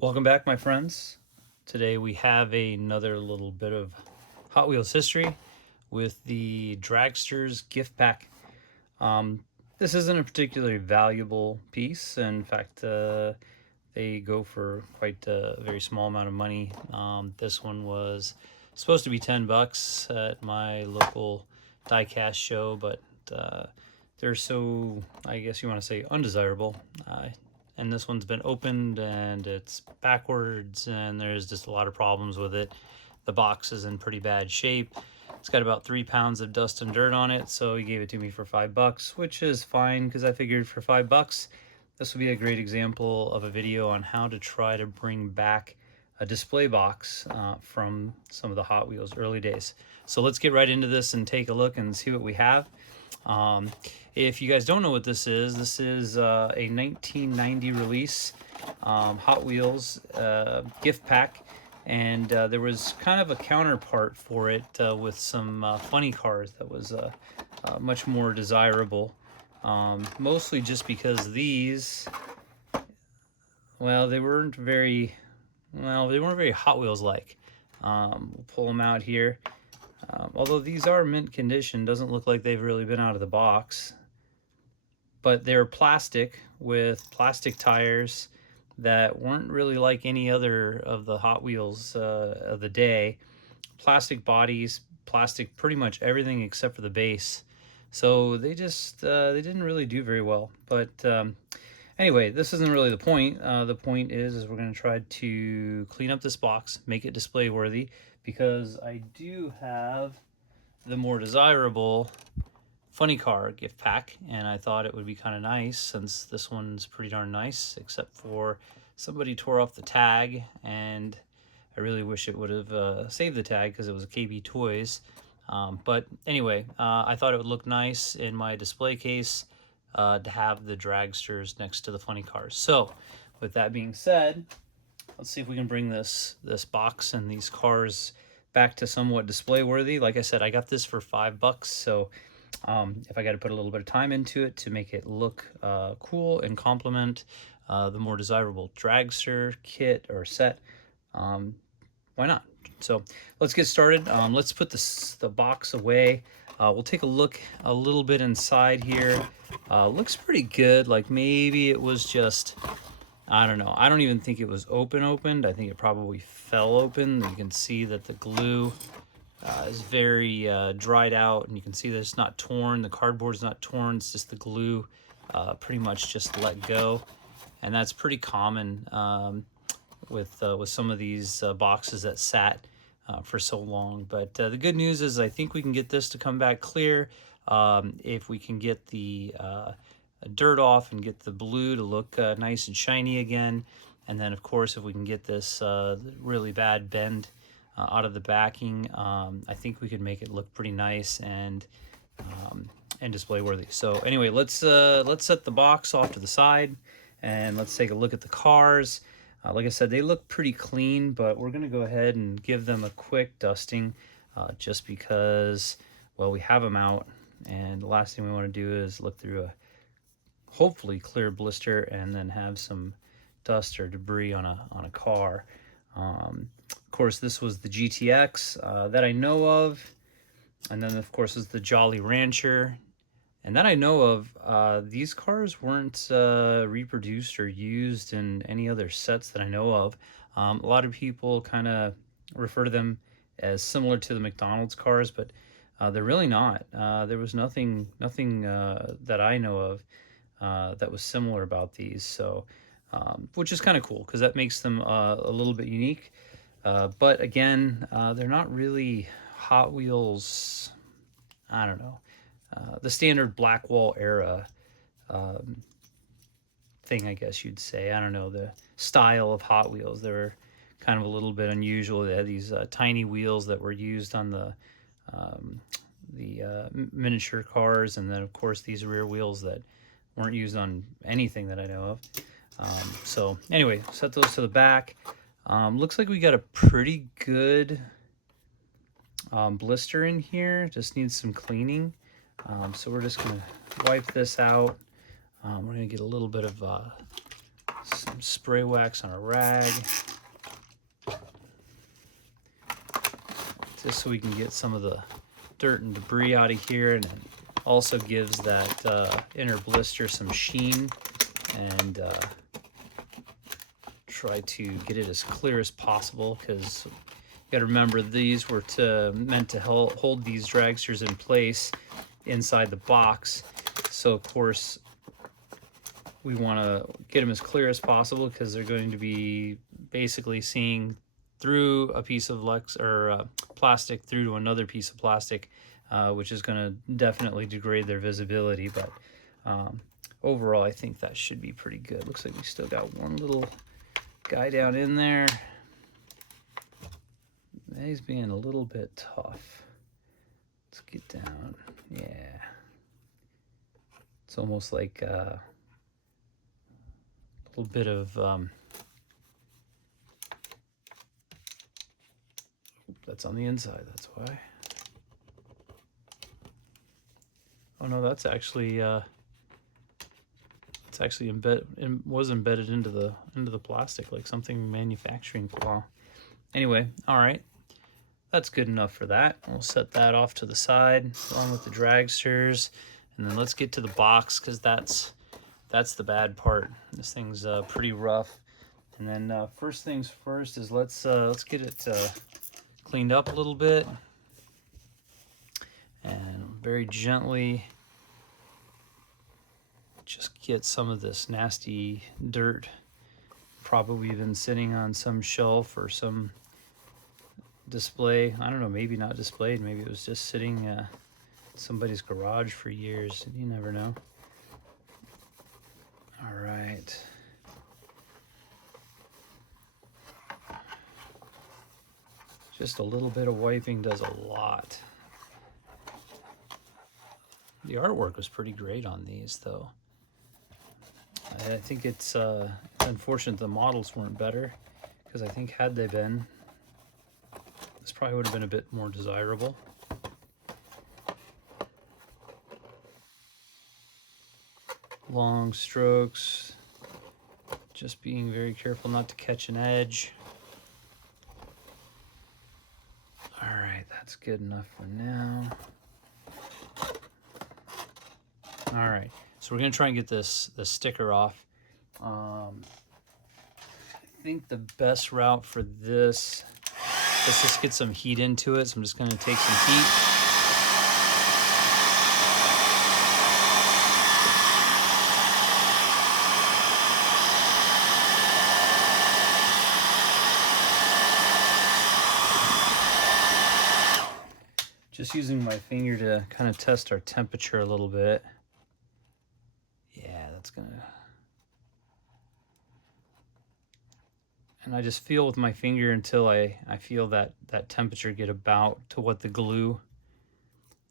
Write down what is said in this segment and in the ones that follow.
Welcome back, my friends. Today we have another little bit of Hot Wheels history with the Dragsters gift pack. This isn't a particularly valuable piece. In fact, they go for quite a very small amount of money. This one was supposed to be $10 at my local diecast show, but they're so, I guess you want to say, undesirable. And this one's been opened and it's backwards and there's just a lot of problems with it. The box is in pretty bad shape. It's got about 3 pounds of dust and dirt on it, so he gave it to me for $5, which is fine because I figured for $5 this would be a great example of a video on how to try to bring back a display box from some of the Hot Wheels early days. So let's get right into this and take a look and see what we have. If you guys don't know what this is a 1990 release Hot Wheels gift pack, and there was kind of a counterpart for it with some funny cars that was much more desirable, mostly just because these, well, they weren't very Hot Wheels like. We'll pull them out here. Although these are mint condition, doesn't look like they've really been out of the box. But they're plastic with plastic tires that weren't really like any other of the Hot Wheels of the day. Plastic bodies, plastic pretty much everything except for the base. So they just they didn't really do very well. But anyway, this isn't really the point. The point is we're going to try to clean up this box, make it display worthy, because I do have the more desirable funny car gift pack, and I thought it would be kind of nice since this one's pretty darn nice, except for somebody tore off the tag, and I really wish it would have saved the tag because it was a KB Toys. But anyway, I thought it would look nice in my display case to have the Dragsters next to the funny cars. So with that being said, let's see if we can bring this box and these cars back to somewhat display worthy. Like I said, I got this for $5, so if I got to put a little bit of time into it to make it look cool and complement the more desirable Dragster kit or set, why not? So let's get started. Let's put the box away. We'll take a look a little bit inside here. Looks pretty good. Like maybe it was just, I don't know. I don't even think it was opened. I think it probably fell open. You can see that the glue is very dried out, and you can see that it's not torn. The cardboard's not torn. It's just the glue pretty much just let go, and that's pretty common with some of these boxes that sat for so long. But the good news is I think we can get this to come back clear if we can get the dirt off and get the blue to look nice and shiny again. And then of course if we can get this really bad bend out of the backing, I think we could make it look pretty nice and display worthy. So anyway, let's set the box off to the side and let's take a look at the cars. Like I said, they look pretty clean, but we're gonna go ahead and give them a quick dusting just because, well, we have them out, and the last thing we want to do is look through a hopefully clear blister and then have some dust or debris on a car. Of course, this was the GTX that I know of, and then of course is the Jolly Rancher, and that I know of. These cars weren't reproduced or used in any other sets that I know of. A lot of people kind of refer to them as similar to the McDonald's cars, but they're really not. There was nothing that I know of that was similar about these, so which is kind of cool because that makes them a little bit unique. But again, they're not really Hot Wheels, I don't know, the standard Blackwall era thing, I guess you'd say. I don't know, the style of Hot Wheels. They were kind of a little bit unusual. They had these tiny wheels that were used on the miniature cars, and then of course these rear wheels that weren't used on anything that I know of. So anyway, set those to the back. Looks like we got a pretty good blister in here. Just needs some cleaning. So we're just gonna wipe this out. We're gonna get a little bit of some spray wax on a rag, just so we can get some of the dirt and debris out of here, and it also gives that inner blister some sheen, and try to get it as clear as possible, because you got to remember these were meant to hold these dragsters in place inside the box. So of course we want to get them as clear as possible, because they're going to be basically seeing through a piece of plastic through to another piece of plastic, which is going to definitely degrade their visibility. But overall, I think that should be pretty good. Looks like we still got one little guy down in there. He's being a little bit tough. Let's get down. Yeah. It's almost like a little bit of that's on the inside, that's why. Oh no, that's actually was embedded into the plastic, like something manufacturing flaw. Anyway, all right, that's good enough for that. We'll set that off to the side along with the dragsters, and then let's get to the box, because that's the bad part. This thing's pretty rough. And then first things first is let's get it cleaned up a little bit, and very gently just get some of this nasty dirt, probably been sitting on some shelf or some display. I don't know, maybe not displayed, maybe it was just sitting in somebody's garage for years. You never know. All right. Just a little bit of wiping does a lot. The artwork was pretty great on these, though. I think it's unfortunate the models weren't better, because I think had they been, this probably would have been a bit more desirable. Long strokes, just being very careful not to catch an edge. All right, that's good enough for now. All right, so we're gonna try and get the sticker off. I think the best route for this, let's just get some heat into it. So I'm just gonna take some heat. Just using my finger to kind of test our temperature a little bit. Yeah, that's gonna... And I just feel with my finger until I feel that temperature get about to what the glue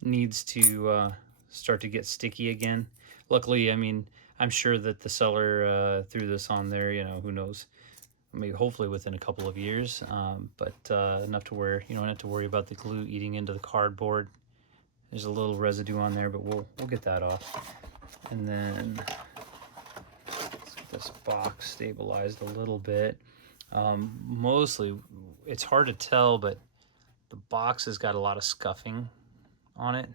needs to start to get sticky again. Luckily, I mean, I'm sure that the seller threw this on there, you know, who knows, maybe hopefully within a couple of years, but enough to where you don't have to worry about the glue eating into the cardboard. There's a little residue on there, but we'll get that off. And then let's get this box stabilized a little bit. Mostly, it's hard to tell, but the box has got a lot of scuffing on it.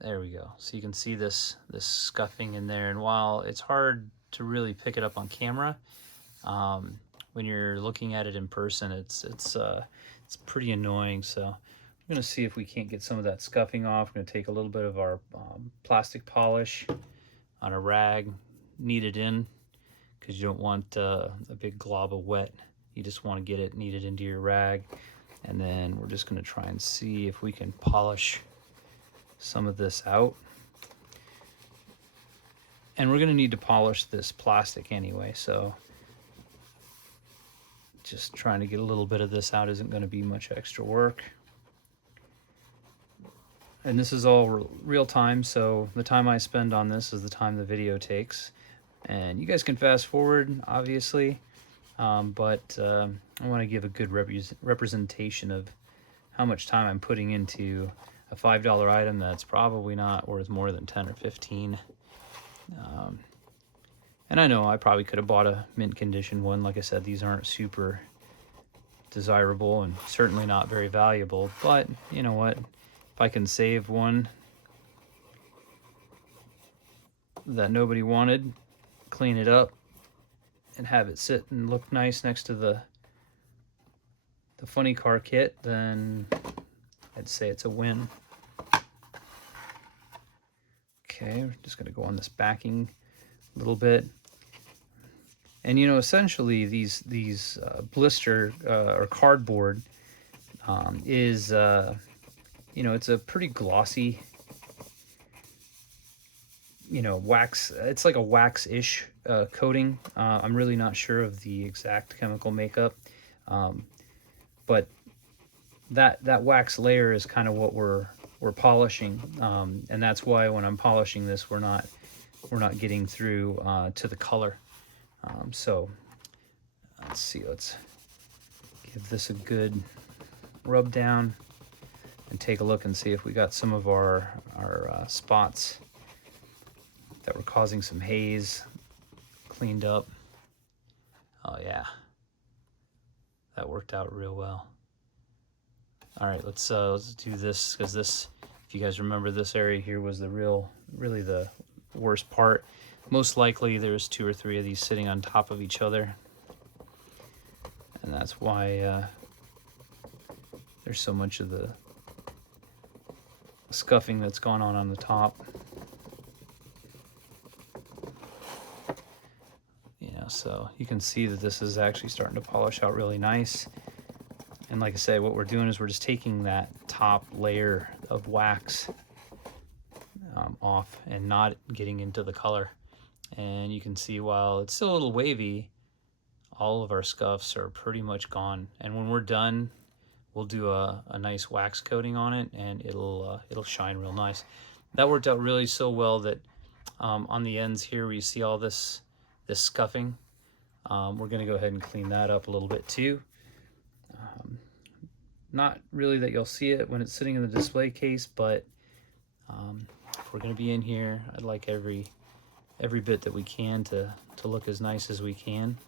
There we go. So you can see this scuffing in there, and while it's hard to really pick it up on camera, when you're looking at it in person, it's pretty annoying. So I'm gonna see if we can't get some of that scuffing off. We're gonna take a little bit of our plastic polish on a rag, knead it in, because you don't want a big glob of wet. You just want to get it kneaded into your rag, and then we're just gonna try and see if we can polish some of this out. And we're gonna need to polish this plastic anyway, so just trying to get a little bit of this out isn't going to be much extra work. And this is all real time, so the time I spend on this is the time the video takes. And you guys can fast forward, obviously, but I want to give a good representation of how much time I'm putting into a $5 item that's probably not worth more than 10 or 15. And I know I probably could have bought a mint condition one. Like I said, these aren't super desirable and certainly not very valuable, but you know what? If I can save one that nobody wanted, clean it up, and have it sit and look nice next to the funny car kit, then I'd say it's a win. Okay, we're just gonna go on this backing a little bit. And you know, essentially these blister or cardboard is you know, it's a pretty glossy, you know, wax. It's like a wax-ish coating. I'm really not sure of the exact chemical makeup, but that wax layer is kind of what we're polishing, and that's why when I'm polishing this, we're not getting through to the color. So let's see, let's give this a good rub down and take a look and see if we got some of our spots that were causing some haze cleaned up. Oh yeah, that worked out real well. All right, let's do this, because this, if you guys remember, this area here was the really the worst part. Most likely there's 2 or 3 of these sitting on top of each other, and that's why there's so much of the scuffing that's gone on the top. You know, so you can see that this is actually starting to polish out really nice. And like I say, what we're doing is we're just taking that top layer of wax off and not getting into the color. And you can see, while it's still a little wavy, all of our scuffs are pretty much gone. And when we're done, we'll do a nice wax coating on it, and it'll shine real nice. That worked out really so well that on the ends here where you see all this scuffing, we're going to go ahead and clean that up a little bit too. Not really that you'll see it when it's sitting in the display case, but if we're going to be in here, I'd like every bit that we can to look as nice as we can.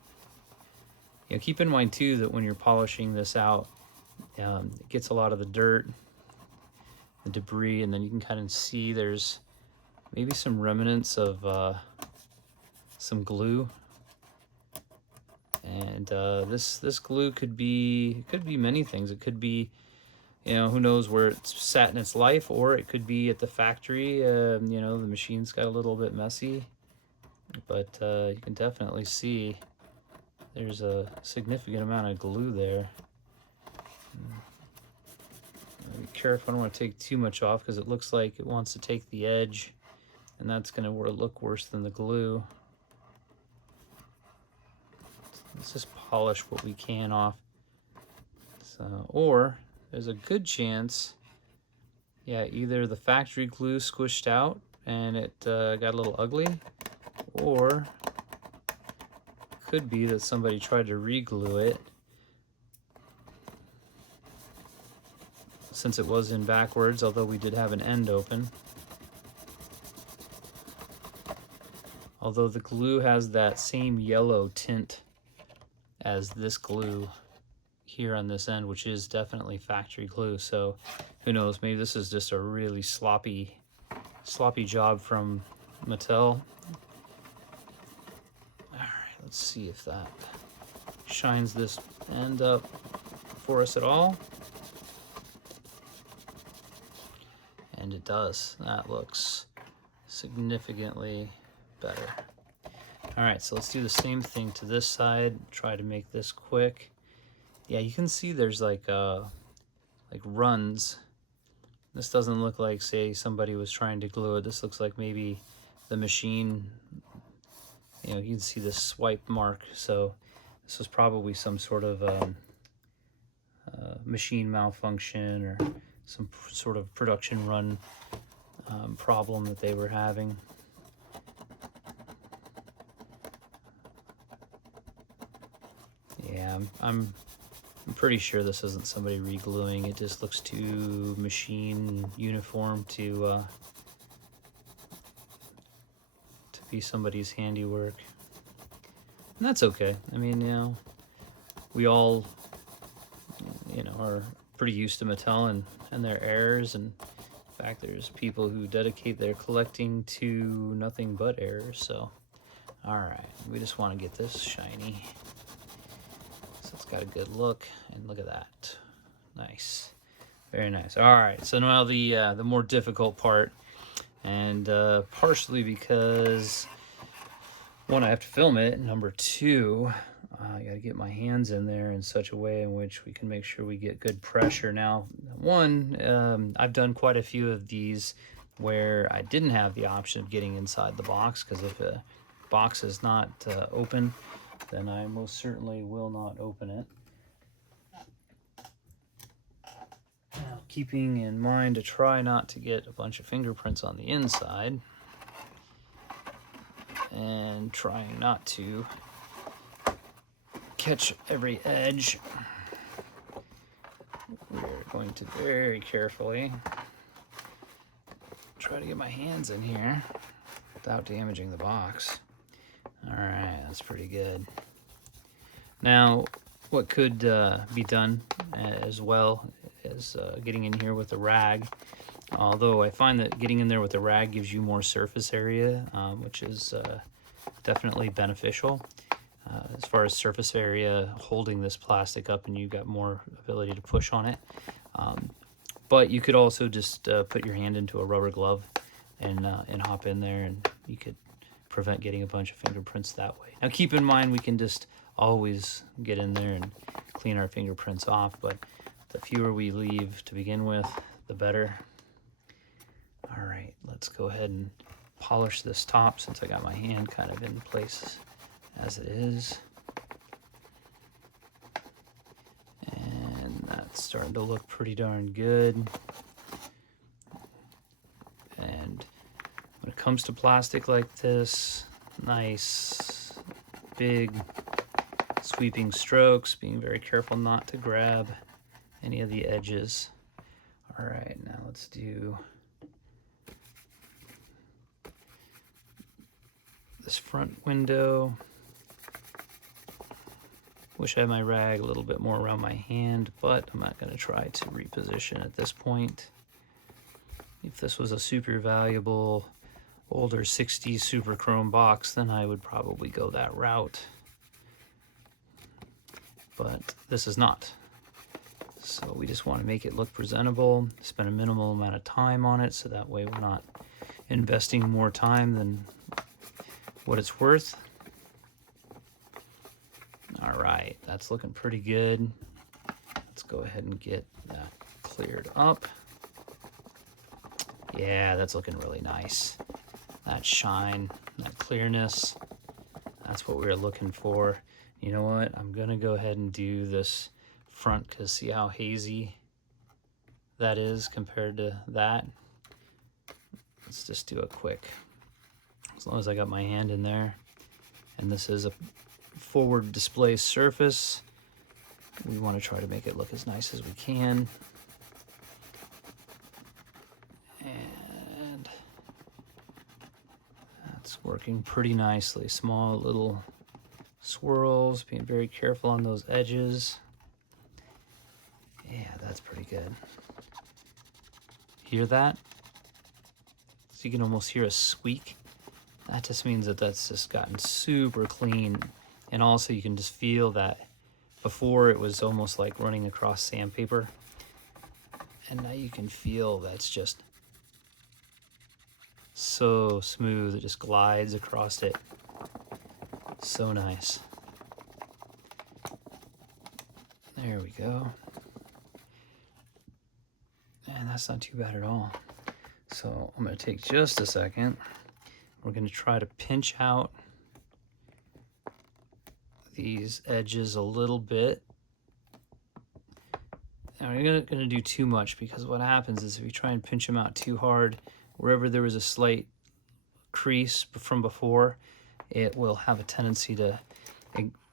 You know, keep in mind too that when you're polishing this out, it gets a lot of the dirt, the debris, and then you can kind of see there's maybe some remnants of some glue. And this glue could be many things. It could be, you know, who knows where it's sat in its life, or it could be at the factory. You know, the machine's got a little bit messy, but you can definitely see there's a significant amount of glue there. Be careful, I don't want to take too much off, because it looks like it wants to take the edge, and that's going to look worse than the glue. Let's just polish what we can off. So, or there's a good chance, yeah, either the factory glue squished out and it got a little ugly, or could be that somebody tried to re-glue it since it was in backwards, although we did have an end open. Although the glue has that same yellow tint as this glue here on this end, which is definitely factory glue. So who knows, maybe this is just a really sloppy job from Mattel. All right, let's see if that shines this end up for us at all. And it does. That looks significantly better. All right, so let's do the same thing to this side. Try to make this quick. Yeah, you can see there's like runs. This doesn't look like, say, somebody was trying to glue it. This looks like maybe the machine, you know, you can see the swipe mark. So this was probably some sort of machine malfunction or some sort of production run problem that they were having. Yeah, I'm pretty sure this isn't somebody re-gluing. It just looks too machine uniform to be somebody's handiwork. And that's okay. I mean, we all, are pretty used to Mattel and their errors. And in fact, there's people who dedicate their collecting to nothing but errors. So, all right, we just want to get this shiny. So it's got a good look, and look at that. Nice. Very nice. All right, so now the more difficult part, and partially because, one, I have to film it. Number two, I got to get my hands in there in such a way in which we can make sure we get good pressure. Now, one, I've done quite a few of these where I didn't have the option of getting inside the box, because if a box is not open, then I most certainly will not open it. Now, keeping in mind to try not to get a bunch of fingerprints on the inside, and trying not to catch every edge, we're going to very carefully try to get my hands in here without damaging the box. All right, that's pretty good. Now, what could be done as well is getting in here with a rag. Although I find that getting in there with a rag gives you more surface area, which is definitely beneficial. As far as surface area, holding this plastic up, and you've got more ability to push on it. But you could also just put your hand into a rubber glove and hop in there, and you could prevent getting a bunch of fingerprints that way. Now keep in mind, we can just always get in there and clean our fingerprints off, but the fewer we leave to begin with, the better. All right, let's go ahead and polish this top, since I got my hand kind of in place as it is. And that's starting to look pretty darn good. And when it comes to plastic like this, nice, big, sweeping strokes, being very careful not to grab any of the edges. All right, now let's do this front window. Wish I had my rag a little bit more around my hand, but I'm not going to try to reposition at this point. If this was a super valuable older 60s super chrome box, then I would probably go that route. But this is not. So we just want to make it look presentable, spend a minimal amount of time on it, so that way we're not investing more time than what it's worth. All right, that's looking pretty good. Let's go ahead and get that cleared up. Yeah, that's looking really nice. That shine, that clearness, that's what we were looking for. You know what? I'm gonna go ahead and do this front, because see how hazy that is compared to that? Let's just do it quick. As long as I got my hand in there, and this is a forward display surface, we want to try to make it look as nice as we can. And that's working pretty nicely. Small little swirls, being very careful on those edges. Yeah, that's pretty good. Hear that? So you can almost hear a squeak. That just means that that's just gotten super clean. And also you can just feel that before it was almost like running across sandpaper. And now you can feel that's just so smooth. It just glides across it. So nice. There we go. And that's not too bad at all. So I'm going to take just a second. We're going to try to pinch out these edges a little bit. Now we're not going to do too much, because what happens is if you try and pinch them out too hard, wherever there was a slight crease from before, it will have a tendency to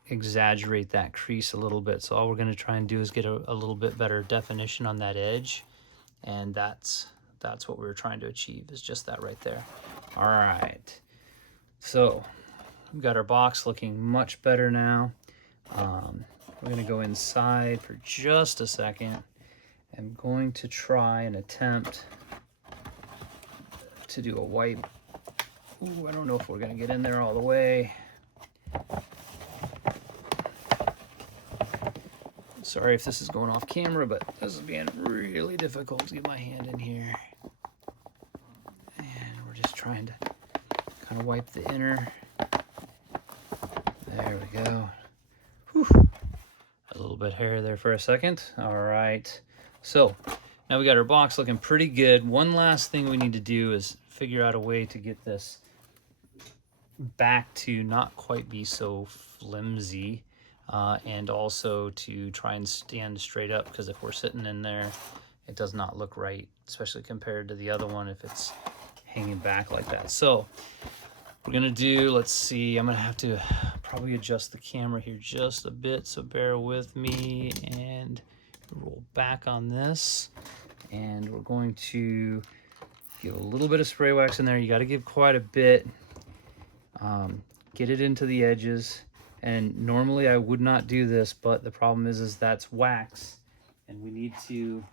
exaggerate that crease a little bit. So all we're going to try and do is get a little bit better definition on that edge, and that's what we were trying to achieve, is just that right there. All right, so we've got our box looking much better now. We're going to go inside for just a second. I'm going to try and attempt to do a wipe. Ooh, I don't know if we're going to get in there all the way. Sorry if this is going off camera, but this is being really difficult to get my hand in here. And we're just trying to kind of wipe the inner. There we go. Whew. A little bit hair there for a second. All right. So now we got our box looking pretty good. One last thing we need to do is figure out a way to get this back to not quite be so flimsy. And also to try and stand straight up, because if we're sitting in there, it does not look right, especially compared to the other one if it's hanging back like that. So we're gonna do, let's see, I'm gonna have to probably adjust the camera here just a bit, so bear with me, and roll back on this. And we're going to give a little bit of spray wax in there. You got to give quite a bit. Get it into the edges. And normally I would not do this, but the problem is that's wax, and we need to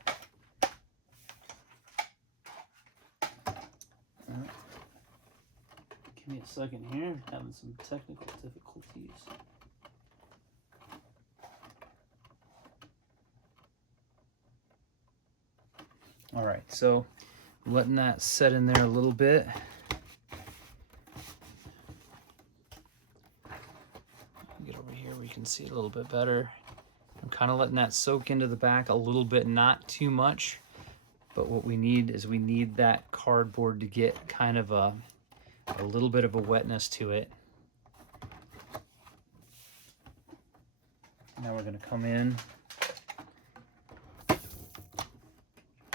give me a second here. I'm having some technical difficulties. All right, so I'm letting that set in there a little bit. Get over here where you can see it a little bit better. I'm kind of letting that soak into the back a little bit, not too much. But what we need is we need that cardboard to get kind of a little bit of a wetness to it. Now we're going to come in.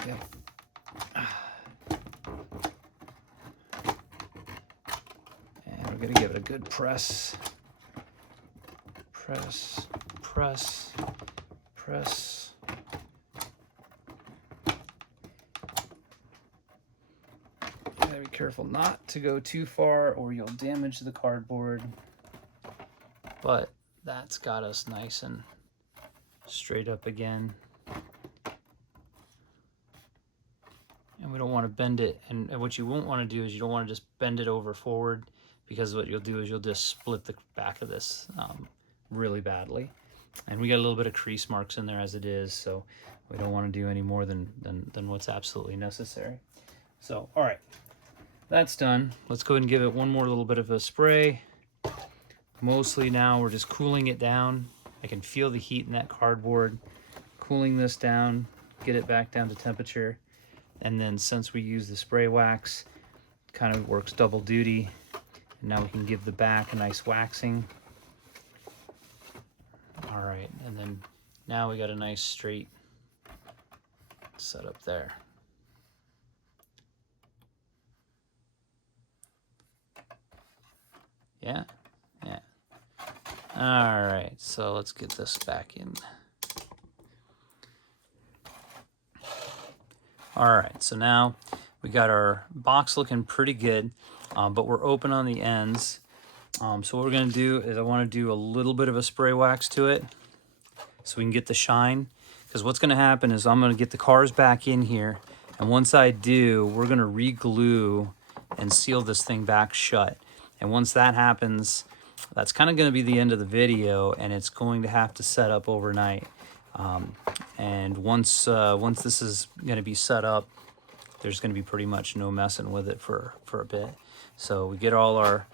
Yep. And we're going to give it a good press. Press, press, press. You gotta be careful not to go too far or you'll damage the cardboard. But that's got us nice and straight up again. And we don't want to bend it. And what you won't want to do is you don't want to just bend it over forward, because what you'll do is you'll just split the back of this really badly. And we got a little bit of crease marks in there as it is, so we don't want to do any more than what's absolutely necessary. So, all right, that's done. Let's go ahead and give it one more little bit of a spray. Mostly now we're just cooling it down. I can feel the heat in that cardboard. Cooling this down, get it back down to temperature. And then since we use the spray wax, it kind of works double duty. And now we can give the back a nice waxing. All right, and then now we got a nice straight setup there. Yeah, yeah. All right, so let's get this back in. All right, so now we got our box looking pretty good, but we're open on the ends. So what we're gonna do is I wanna do a little bit of a spray wax to it so we can get the shine. Because what's gonna happen is I'm gonna get the cars back in here, and once I do, we're gonna re-glue and seal this thing back shut. And once that happens, that's kind of gonna be the end of the video, and it's going to have to set up overnight. And once this is gonna be set up, there's gonna be pretty much no messing with it for a bit. So we get all our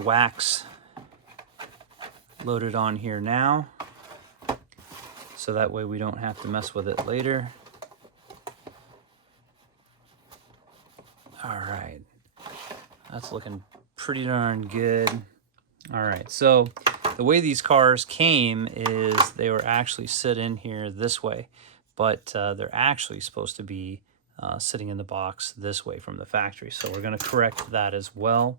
wax loaded on here now, so that way we don't have to mess with it later. All right, that's looking pretty darn good. All right, so the way these cars came is they were actually sit in here this way, but they're actually supposed to be sitting in the box this way from the factory. So we're gonna correct that as well.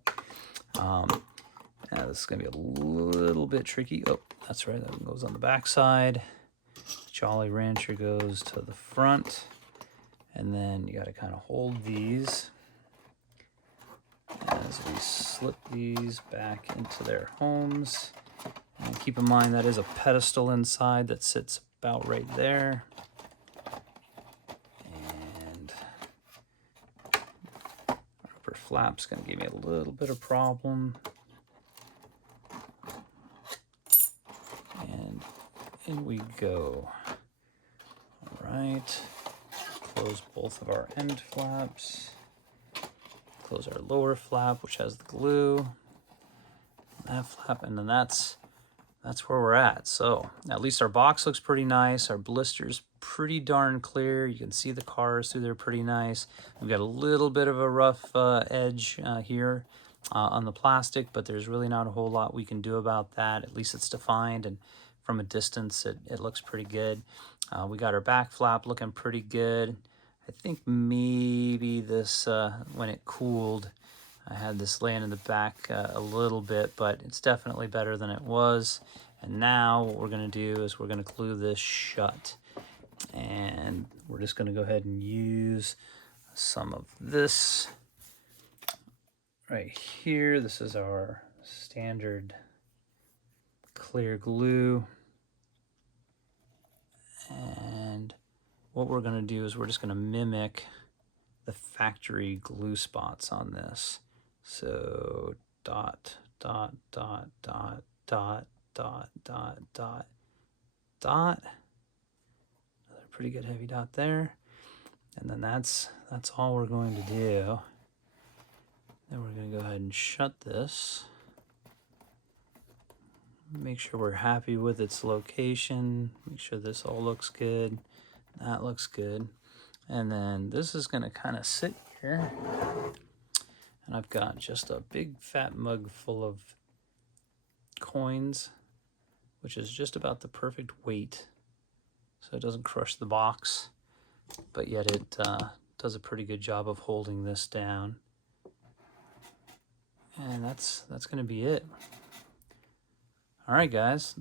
Now this is gonna be a little bit tricky. Oh, that's right, that goes on the back side. Jolly Rancher goes to the front. And then you gotta kind of hold these. And as we slip these back into their homes. And keep in mind that is a pedestal inside that sits about right there. And our upper flap's going to give me a little bit of problem. And in we go. All right. Close both of our end flaps. Close our lower flap, which has the glue. That flap, and then that's where we're at. So at least our box looks pretty nice. Our blister's pretty darn clear. You can see the cars through there pretty nice. We've got a little bit of a rough edge here on the plastic, but there's really not a whole lot we can do about that. At least it's defined, and from a distance it looks pretty good. We got our back flap looking pretty good. I think maybe this, when it cooled, I had this laying in the back a little bit, but it's definitely better than it was. And now what we're going to do is we're going to glue this shut. And we're just going to go ahead and use some of this right here. This is our standard clear glue. And what we're going to do is we're just going to mimic the factory glue spots on this. So dot, dot, dot, dot, dot, dot, dot, dot, dot. Another pretty good heavy dot there. And then that's all we're going to do. Then we're going to go ahead and shut this. Make sure we're happy with its location. Make sure this all looks good. That looks good. And then this is going to kind of sit here. And I've got just a big fat mug full of coins, which is just about the perfect weight. So it doesn't crush the box, but yet it does a pretty good job of holding this down. And that's going to be it. All right, guys.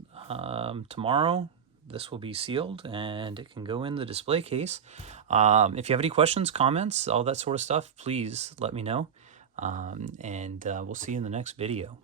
Tomorrow, this will be sealed and it can go in the display case. If you have any questions, comments, all that sort of stuff, please let me know. And we'll see you in the next video.